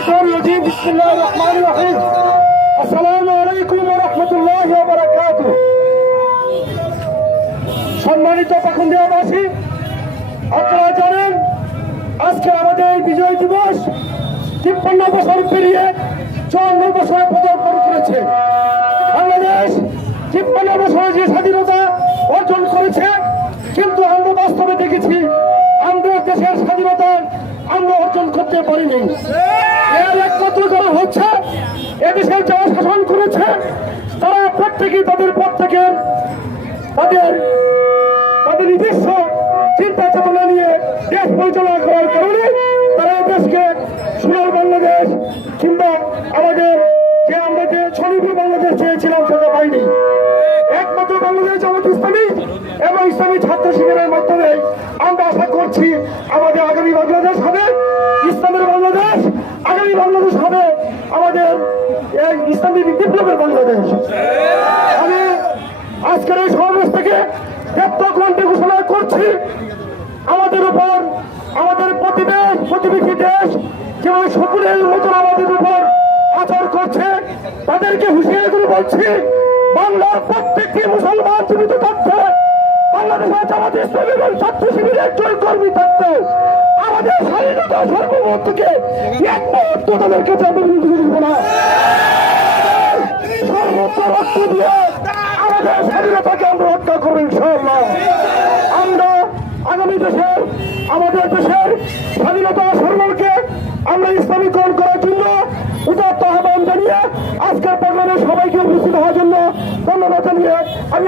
الشيطان الرجيم بسم الله الرحمن الرحيم السلام عليكم ورحمة الله وبركاته সম্মানিত পাখন্দিয়াবাসী আপনারা জানেন আজকে আমাদের এই বিজয় দিবস তিপ্পান্ন বছর পেরিয়ে চুয়ান্ন বছরে পদার্পণ করেছে বাংলাদেশ তিপ্পান্ন বছরে যে স্বাধীনতা অর্জন করেছে কিন্তু আমরা বাস্তবে দেখেছি আমরা দেশের স্বাধীনতা আমরা অর্জন করতে পারিনি এর একমাত্র কারণ হচ্ছে। এদেশের যারা শাসন করেছে, তারা প্রত্যেকেই তাদের থেকে তাদের তাদের নিজস্ব চিন্তা চেতনা নিয়ে দেশ পরিচালনা করার কারণে তারা দেশকে সোনার বাংলাদেশ কিংবা আমাদের যে আমরা যে স্বনির্ভর বাংলাদেশ চেয়েছিলাম সেটা পাইনি। একমাত্র বাংলাদেশ জামাত ইসলামী এবং ইসলামী ছাত্র শিবিরের মাধ্যমে আমরা আশা করছি আমাদের আগামী বাংলাদেশ হবে। আগামী বাংলাদেশ হবে আমাদের ইসলামী বিপ্লবের বাংলাদেশ। আমি আজকের এই সমাবেশ থেকে ব্যাপক ঘোষণা করছি। আমাদের উপর, আমাদের প্রতিবেশ প্রতিবেশী দেশ যেমন সকলের মতন আমাদের উপর আচর করছে, তাদেরকে হুঁশিয়ারি করে বলছি, বাংলার প্রত্যেকটি মুসলমান জীবিত থাকছে আমাদের স্বাধীনতা আমাদের স্বাধীনতাকে আমরা রক্ষা দেশের, আমাদের দেশের স্বাধীনতা সম্মানকে আমরা ইসলামীকরণ করার জন্য উদাত্ত আহ্বান জানিয়ে আজকের প্রোগ্রামে সবাইকে উপস্থিত হওয়ার জন্য ধন্যবাদ জানিয়ে আমি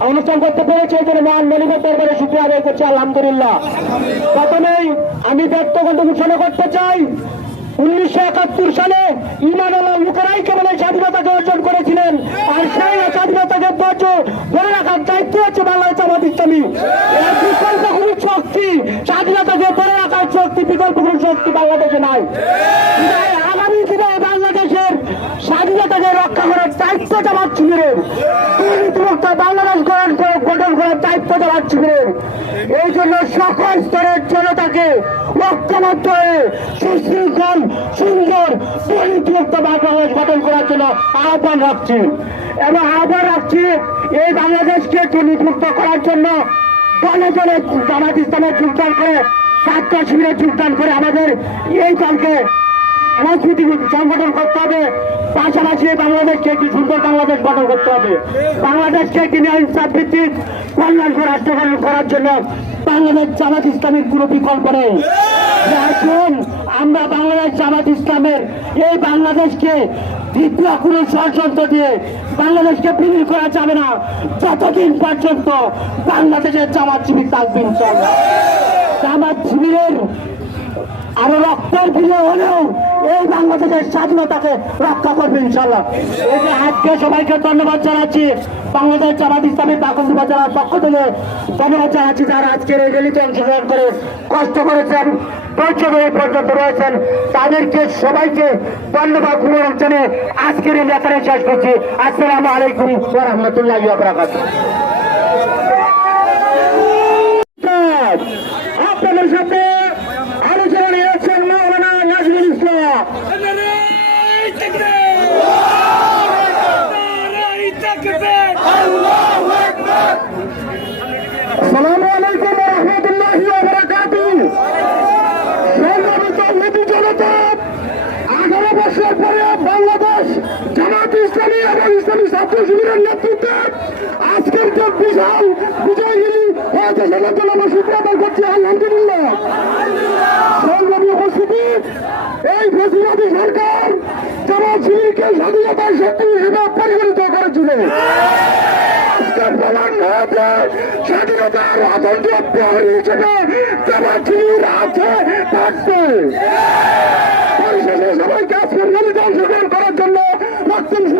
অনুষ্ঠান করতে পেরেছি জন্য মহান মনিবের দরবারে শুকরিয়া আদায় করছি, আলহামদুলিল্লাহ। প্রথমেই আমি ব্যক্তিগত ঘোষণা করতে চাই, উনিশশো একাত্তর সালে ইমান আল্লাহ কেবল এই স্বাধীনতাকে অর্জন করেছিলেন, আর সেই স্বাধীনতাকে বর্জ ধরে রাখার দায়িত্ব হচ্ছে বাংলাদেশ জামাত ইসলামী। বিকল্প কোনো শক্তি, স্বাধীনতাকে ধরে রাখার শক্তি, বিকল্প কোনো শক্তি বাংলাদেশে নাই। আগামী দিনে বাংলাদেশের স্বাধীনতাকে রক্ষা করার দায়িত্ব জামাত শিবিরের দুর্নীতিমুক্ত বাংলাদেশ গঠন করে- গঠন করার দায়িত্ব জামাত শিবিরের এই জন্য সকল স্তরের জনতাকে ঐক্যবদ্ধ হয়ে সুশৃঙ্খল, সুন্দর দুর্নীতিমুক্ত বাংলাদেশ গঠন করার জন্য আহ্বান রাখছি। এবং আহ্বান রাখছি এই বাংলাদেশকে দুর্নীতিমুক্ত করার জন্য দলে দলে জামাত ইসলামের যোগদান করে ছাত্র শিবিরে যোগদান করে আমাদের এই দলকে রাজনীতি সংগঠন করতে হবে। পাশাপাশি বাংলাদেশকে একটি সুন্দর বাংলাদেশ গঠন করতে হবে। বাংলাদেশকে একটি ইনসাফ ভিত্তিক কল্যাণকর রাষ্ট্র করার জন্য বাংলাদেশ জামাত ইসলামের কোনো বিকল্প নেই। এখন আমরা বাংলাদেশ জামাত ইসলামের এই বাংলাদেশকে দ্বিতীয় কোনো ষড়যন্ত্র দিয়ে বাংলাদেশকে বিলীন করা যাবে না। যতদিন পর্যন্ত বাংলাদেশের জামাত শিবির থাকবে। জামাত শিবিরের আরও রক্তের বিলে হলেও এই বাংলাদেশের স্বাধীনতাকে রক্ষা করবে ইনশাল্লাহ এই যে আজকে সবাইকে ধন্যবাদ জানাচ্ছি। বাংলাদেশ জামাত ইসলামী বাকুন্দি বাজারের পক্ষ থেকে ধন্যবাদ জানাচ্ছি যারা আজকের এই রেলিতে অংশগ্রহণ করে কষ্ট করেছেন পর্যন্ত রয়েছেন। তাদেরকে সবাইকে ধন্যবাদ গুণান জানিয়ে আজকের এই লেখারে শেষ করছি। আসসালামু আলাইকুম রাহমাতুল্লাহি ওয়া বারাকাতুহু আপনাদের সাথে আলোচনা নিয়েছেন মৌলানা নাজমুল ইসলাম আসসালামু আলাইকুম ওয়া রাহমাতুল্লাহি ওয়া বারাকাতুহু সম্মানিত নবী জনতা আঠারো বছর পরে বাংলাদেশ ইসলামী এবং ইসলামী ছাত্র শিবিরের নেতৃত্বে আজকের যে বিশাল বিজয়গিরি হয়েছে, সেটার জন্য আমরা আদায় করছি। আলহামদুলিল্লাহ। সংগ্রামী উপস্থিতি, এই ফেসিবাদী সরকার জামাত শিবিরকে স্বাধীনতার শক্তি হিসেবে সবাইকে আজকের রেলিতে অংশগ্রহণ করার জন্য রক্ত সকল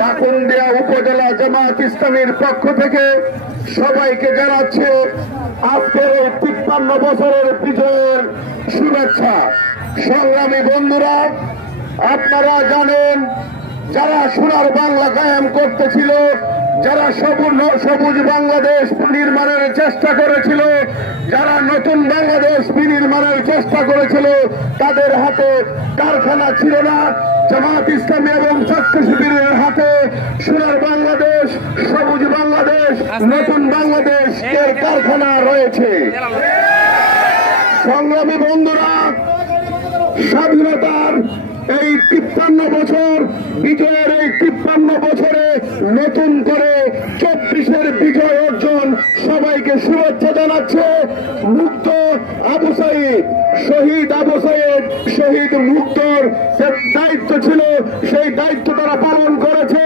কাকুন্দিয়া উপজেলা জামাত ইসলামের পক্ষ থেকে সবাইকে জানাচ্ছে আজকের এই তিপ্পান্ন বছরের বিজয়ের শুভেচ্ছা। সংগ্রামী বন্ধুরা, আপনারা জানেন, যারা সোনার বাংলা কায়েম করতেছিল যারা সবুজ বাংলাদেশ নির্মাণের চেষ্টা করেছিল, যারা নতুন বাংলাদেশ বিনির্মাণের চেষ্টা করেছিল, তাদের হাতে কারখানা ছিল না। জামাত ইসলামী এবং ছাত্র শিবিরের হাতে সোনার বাংলাদেশ, সবুজ বাংলাদেশ, নতুন বাংলাদেশ এর কারখানা রয়েছে। সংগ্রামী বন্ধুরা, স্বাধীনতার এই তিপ্পান্ন বছর, বিজয়ের এই তিপ্পান্ন বছরে নতুন করে চব্বিশের বিজয় অর্জন সবাইকে শুভেচ্ছা জানাচ্ছে মুক্ত আবু সাইদ, শহীদ আবু সাইদ, শহীদ মুক্তর যে দায়িত্ব ছিল, সেই দায়িত্ব তারা পালন করেছে,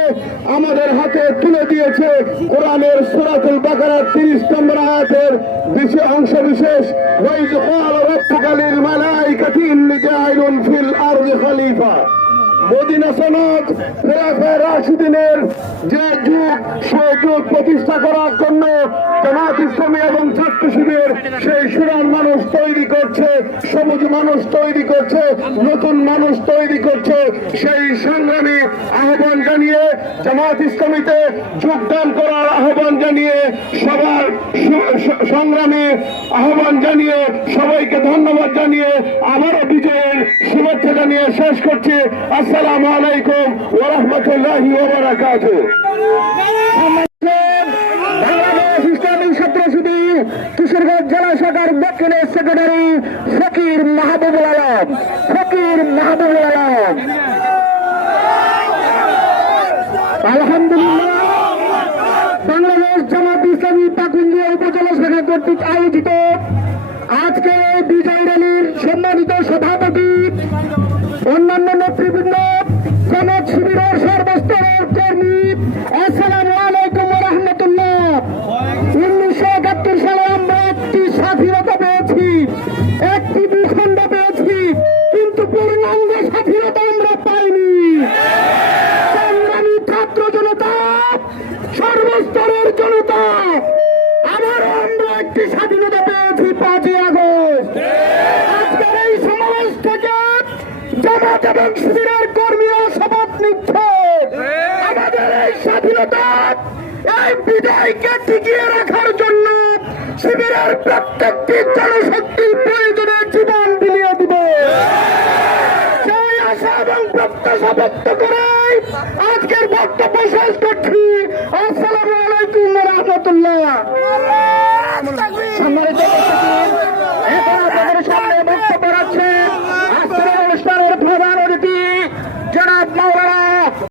আমাদের হাতে তুলে দিয়েছে কোরআনের সুরাতুল বাকারার তিরিশ নম্বর আয়াতের বিশেষ অংশ বিশেষ। ওয়াইজ ক্বাল রাব্বুকা লিল মালাইকাতি মদিনা সনদ খেলাফায় রাশিদিনের যে যুগ, সে যুগ প্রতিষ্ঠা করার জন্য জামাত ইসলামী এবং ছাত্র শিবির সেই সুরান মানুষ তৈরি করছে, সবুজ মানুষ তৈরি করছে, নতুন মানুষ তৈরি করছে। সেই সংগ্রামী আহ্বান জানিয়ে জামাত ইসলামীতে যোগদান করার আহ্বান জানিয়ে সবার সংগ্রামী আহ্বান জানিয়ে সবাইকে ধন্যবাদ জানিয়ে আবারও বিজয়ের শুভেচ্ছা জানিয়ে শেষ করছি। আসসালামু আলাইকুম ওরহমতুল্লাহি ওবরাকাতুহু ইসলামী ছাত্র শিবির কিশোরগঞ্জ জেলা শাখার দক্ষিণের সেক্রেটারি ফকির মাহবুবুল আলম। ফকির মাহবুবুল আলম। আলহামদুলিল্লাহ, বাংলাদেশ জামাত ইসলামী পাকুন্দিয়া উপজেলা শাখা কর্তৃক আয়োজিত আজকে বিজয় এবং শিবিরের কর্মীরা শপথ নিচ্ছে আমাদের এই স্বাধীনতা এই বিজয়কে টিকিয়ে রাখার জন্য শিবিরের প্রত্যেকটি জনশক্তির প্রয়োজনে জীবন বিলিয়ে দিবে। সেই আশা এবং প্রত্যাশা ব্যক্ত করে আজকের বক্তব্য শেষ করছি। আসসালামু আলাইকুম রহমতুল্লাহ।